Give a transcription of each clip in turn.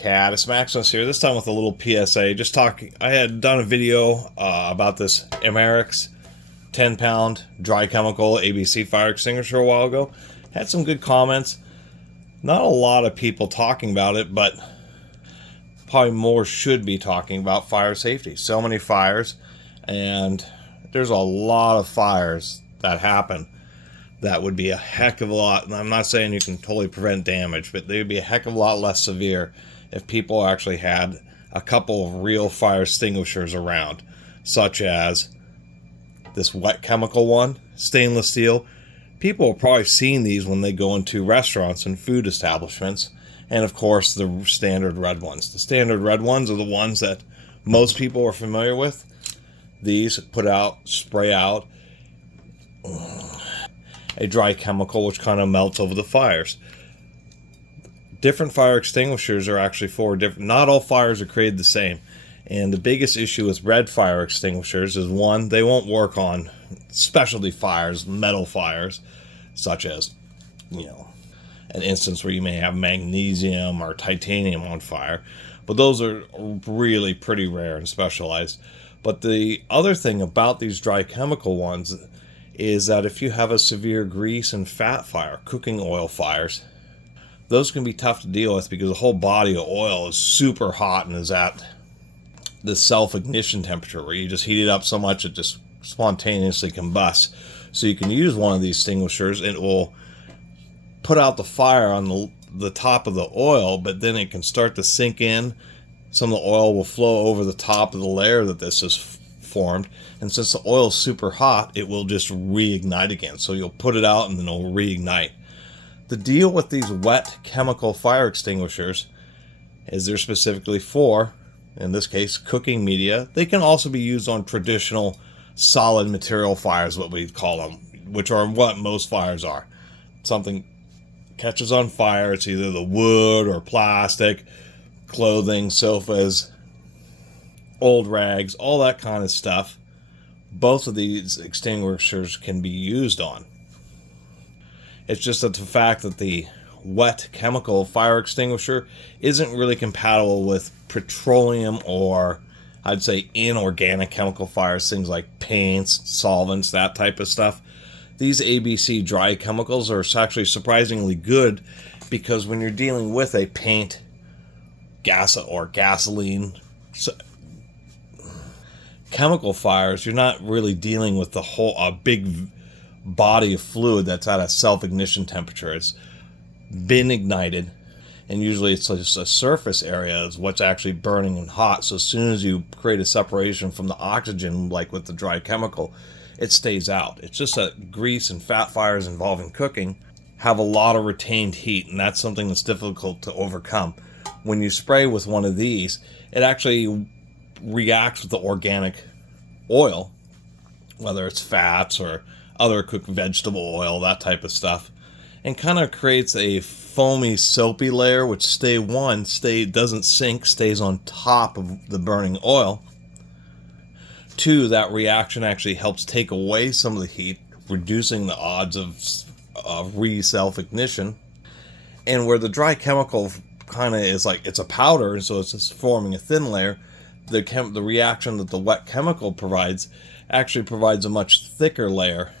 Catus, Maximus here, this time with a little PSA. Just talking, I had done a video about this Amerex 10-pound dry chemical ABC fire extinguisher a while ago. Had some good comments. Not a lot of people talking about it, but probably more should be talking about fire safety. So many fires, and there's a lot of fires that happen that would be a heck of a lot, and I'm not saying you can totally prevent damage, but they would be a heck of a lot less severe if people actually had a couple of real fire extinguishers around, such as this wet chemical one, stainless steel. People have probably seen these when they go into restaurants and food establishments, and of course the standard red ones. The standard red ones are the ones that most people are familiar with. These spray out a dry chemical which kind of melts over the fires. Different fire extinguishers are actually for different, not all fires are created the same. And the biggest issue with red fire extinguishers is, one, they won't work on specialty fires, metal fires, such as, an instance where you may have magnesium or titanium on fire. But those are really pretty rare and specialized. But the other thing about these dry chemical ones is that if you have a severe grease and fat fire, cooking oil fires, those can be tough to deal with because the whole body of oil is super hot and is at the self-ignition temperature where you just heat it up so much it just spontaneously combusts. So you can use one of these extinguishers and it will put out the fire on the top of the oil, but then it can start to sink in. Some of the oil will flow over the top of the layer that this is formed, and since the oil is super hot, it will just reignite again. So you'll put it out and then it'll reignite. The deal with these wet chemical fire extinguishers is they're specifically for, in this case, cooking media. They can also be used on traditional solid material fires, what we call them, which are what most fires are. Something catches on fire, it's either the wood or plastic, clothing, sofas, old rags, all that kind of stuff. Both of these extinguishers can be used on. It's just that the fact that the wet chemical fire extinguisher isn't really compatible with petroleum or, I'd say, inorganic chemical fires, things like paints, solvents, that type of stuff. These ABC dry chemicals are actually surprisingly good because when you're dealing with a paint, gas or gasoline chemical fires, you're not really dealing with a big body of fluid that's at a self-ignition temperature. It's been ignited, and usually it's just a surface area is what's actually burning and hot. So as soon as you create a separation from the oxygen, like with the dry chemical, it stays out. It's just that grease and fat fires involving cooking have a lot of retained heat, and that's something that's difficult to overcome. When you spray with one of these, it actually reacts with the organic oil, whether it's fats or other cooked vegetable oil, that type of stuff, and kind of creates a foamy, soapy layer which doesn't sink, stays on top of the burning oil. Two, that reaction actually helps take away some of the heat, reducing the odds of self-ignition. And where the dry chemical kind of is like, it's a powder, and so it's just forming a thin layer, the reaction that the wet chemical provides actually provides a much thicker layer,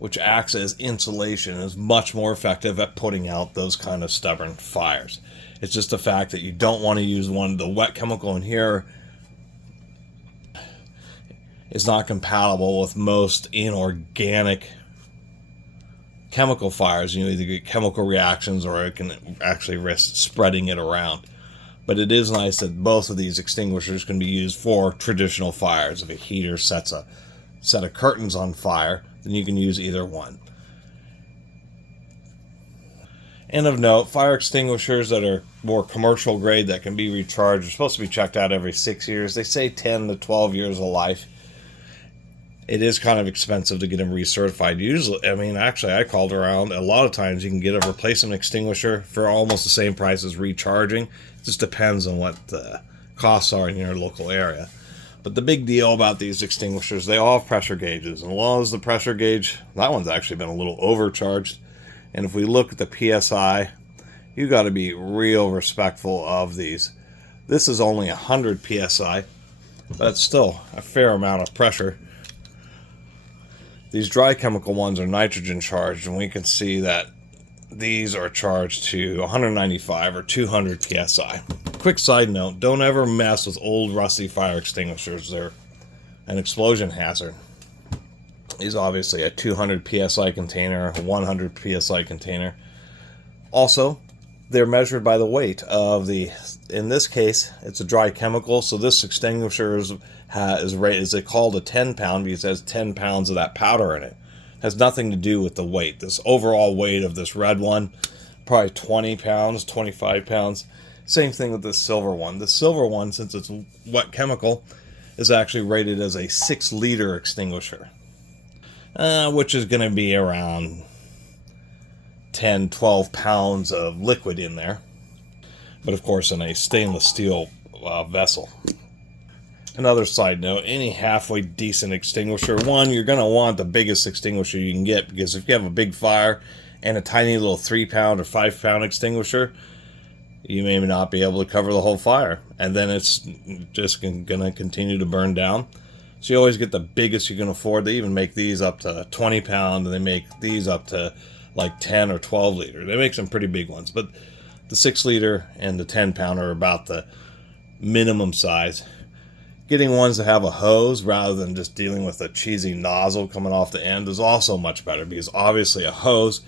which acts as insulation and is much more effective at putting out those kind of stubborn fires. It's just the fact that you don't want to use the wet chemical in here is not compatible with most inorganic chemical fires. You either get chemical reactions or it can actually risk spreading it around. But it is nice that both of these extinguishers can be used for traditional fires. If a heater sets a set of curtains on fire, then you can use either one. And of note, fire extinguishers that are more commercial grade that can be recharged are supposed to be checked out every 6 years. They say 10 to 12 years of life. It is kind of expensive to get them recertified. Usually, I called around. A lot of times you can get a replacement extinguisher for almost the same price as recharging. It just depends on what the costs are in your local area. But the big deal about these extinguishers, they all have pressure gauges. And as long as the pressure gauge, that one's actually been a little overcharged. And if we look at the PSI, you got to be real respectful of these. This is only 100 psi, but it's still a fair amount of pressure. These dry chemical ones are nitrogen charged, and we can see that these are charged to 195 or 200 psi. Quick side note, don't ever mess with old rusty fire extinguishers. They're an explosion hazard. These obviously a 200 psi container, a 100 psi container. Also, they're measured by the weight of the, in this case, it's a dry chemical, so this extinguisher is rated, is it called a 10 pound because it has 10 pounds of that powder in it. Has nothing to do with the weight. This overall weight of this red one, probably 20 pounds, 25 pounds. Same thing with this silver one. The silver one, since it's wet chemical, is actually rated as a 6-liter extinguisher, which is going to be around 10, 12 pounds of liquid in there. But of course in a stainless steel vessel. Another side note, any halfway decent extinguisher, one, you're going to want the biggest extinguisher you can get, because if you have a big fire and a tiny little 3-pound or 5-pound extinguisher, you may not be able to cover the whole fire, and then it's just going to continue to burn down. So you always get the biggest you can afford. They even make these up to 20 pound, and they make these up to like 10 or 12 liter. They make some pretty big ones, but the 6-liter and the 10 pound are about the minimum size. Getting ones that have a hose rather than just dealing with a cheesy nozzle coming off the end is also much better, because obviously a hose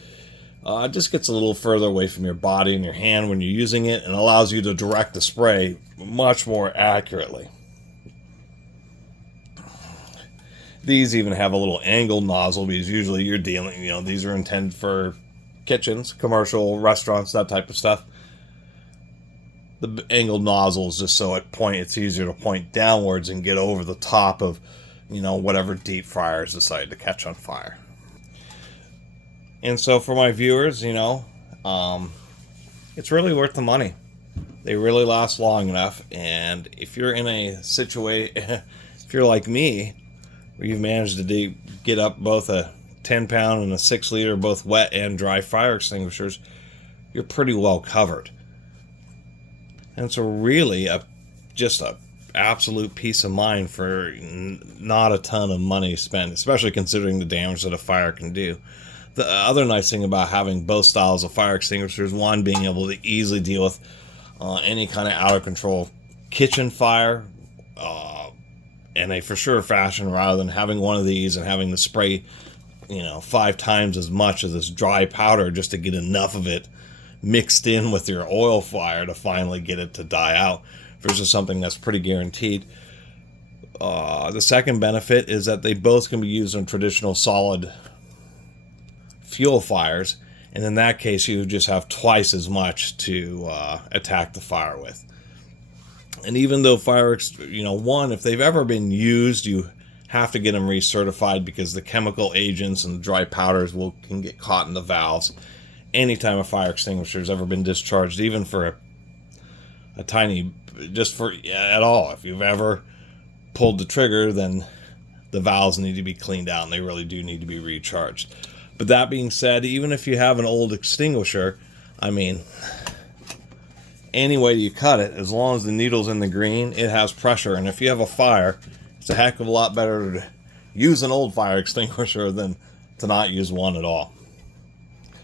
just gets a little further away from your body and your hand when you're using it, and allows you to direct the spray much more accurately. These even have a little angled nozzle, because usually you're dealing, these are intended for kitchens, commercial, restaurants, that type of stuff. The angled nozzle is just so it's easier to point downwards and get over the top of, whatever deep fryers decide to catch on fire. And so for my viewers, it's really worth the money. They really last long enough. And if you're in a situation, if you're like me, where you've managed to get up both a 10 pound and a 6-liter, both wet and dry fire extinguishers, you're pretty well covered. And it's really just a absolute peace of mind for not a ton of money spent, especially considering the damage that a fire can do. The other nice thing about having both styles of fire extinguishers, one, being able to easily deal with any kind of out of control kitchen fire in a for sure fashion, rather than having one of these and having to spray 5 times as much of this dry powder just to get enough of it mixed in with your oil fire to finally get it to die out versus something that's pretty guaranteed. The second benefit is that they both can be used in traditional solid fuel fires, and in that case you just have twice as much to attack the fire with. And even though one, if they've ever been used, you have to get them recertified, because the chemical agents and the dry powders can get caught in the valves anytime a fire extinguisher has ever been discharged, even for a tiny, at all. If you've ever pulled the trigger, then the valves need to be cleaned out, and they really do need to be recharged. But that being said, even if you have an old extinguisher, any way you cut it, as long as the needle's in the green, it has pressure. And if you have a fire, it's a heck of a lot better to use an old fire extinguisher than to not use one at all.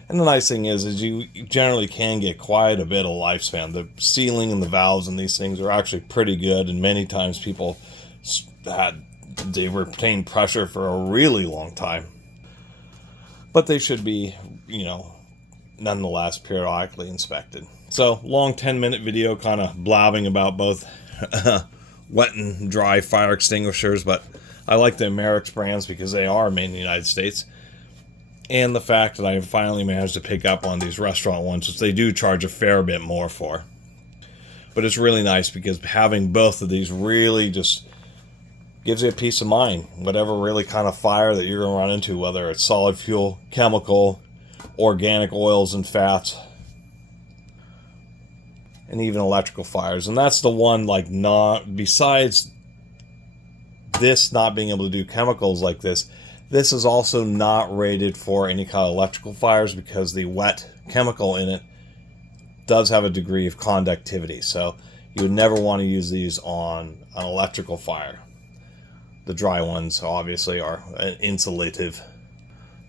And the nice thing is you generally can get quite a bit of lifespan. The sealing and the valves and these things are actually pretty good, and many times people they retain pressure for a really long time. But they should be, nonetheless periodically inspected. So, long 10-minute video kind of blabbing about both wet and dry fire extinguishers, but I like the Amerex brands because they are made in the United States. And the fact that I finally managed to pick up on these restaurant ones, which they do charge a fair bit more for. But it's really nice because having both of these really just gives you a peace of mind. Whatever really kind of fire that you're going to run into, whether it's solid fuel, chemical, organic oils and fats, and even electrical fires. And that's the one, besides this not being able to do chemicals like this is also not rated for any kind of electrical fires, because the wet chemical in it does have a degree of conductivity, so you would never want to use these on an electrical fire. The dry ones obviously are an insulative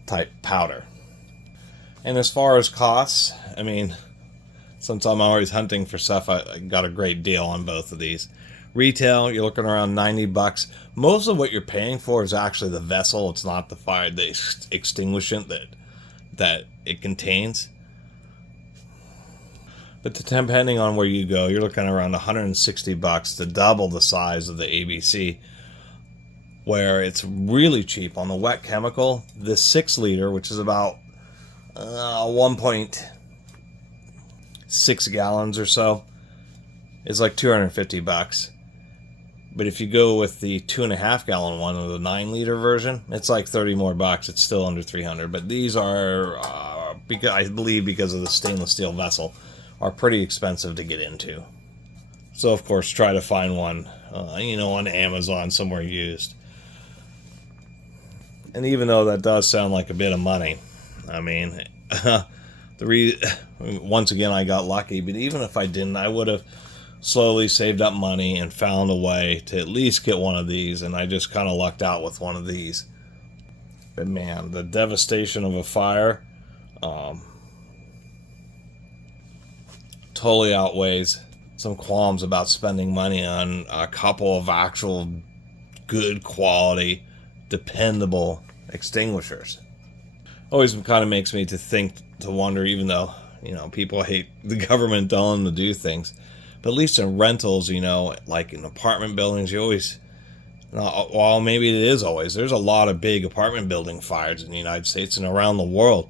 type powder. And as far as costs, I mean, since I'm always hunting for stuff, I got a great deal on both of these. Retail, you're looking around $90. Most of what you're paying for is actually the vessel. It's not the fire, the extinguishant that it contains. But depending on where you go, you're looking around $160 to double the size of the ABC, where it's really cheap on the wet chemical. This 6 liter, which is about 1.6 gallons or so, is like $250. But if you go with the 2.5 gallon one, or the 9 liter version, it's like 30 more bucks. It's still under 300. But these are, because I believe because of the stainless steel vessel, are pretty expensive to get into. So of course, try to find one, on Amazon somewhere used. And even though that does sound like a bit of money, I mean, once again, I got lucky. But even if I didn't, I would have slowly saved up money and found a way to at least get one of these. And I just kind of lucked out with one of these. But man, the devastation of a fire totally outweighs some qualms about spending money on a couple of actual good quality, dependable extinguishers. Always kind of makes me to wonder, even though, people hate the government telling them to do things, but at least in rentals, like in apartment buildings, you always, well, maybe it is always, there's a lot of big apartment building fires in the United States and around the world.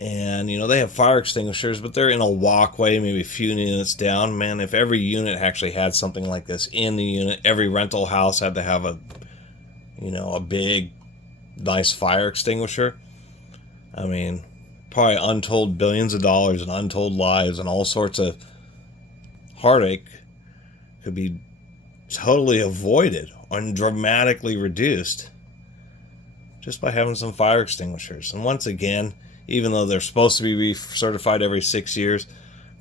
And, they have fire extinguishers, but they're in a walkway, maybe a few units down. Man, if every unit actually had something like this in the unit, every rental house had to have a big, nice fire extinguisher. I mean, probably untold billions of dollars and untold lives and all sorts of heartache could be totally avoided and dramatically reduced just by having some fire extinguishers. And once again, even though they're supposed to be recertified every 6 years,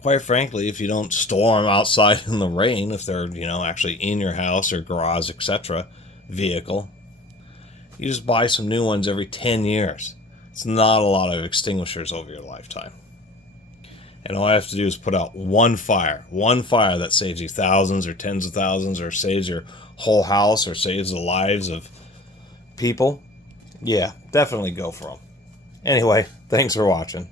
quite frankly, if you don't store them outside in the rain, if they're, actually in your house or garage, etc., vehicle, you just buy some new ones every 10 years. It's not a lot of extinguishers over your lifetime. And all I have to do is put out one fire that saves you thousands or tens of thousands, or saves your whole house, or saves the lives of people. Yeah, definitely go for them. Anyway, thanks for watching.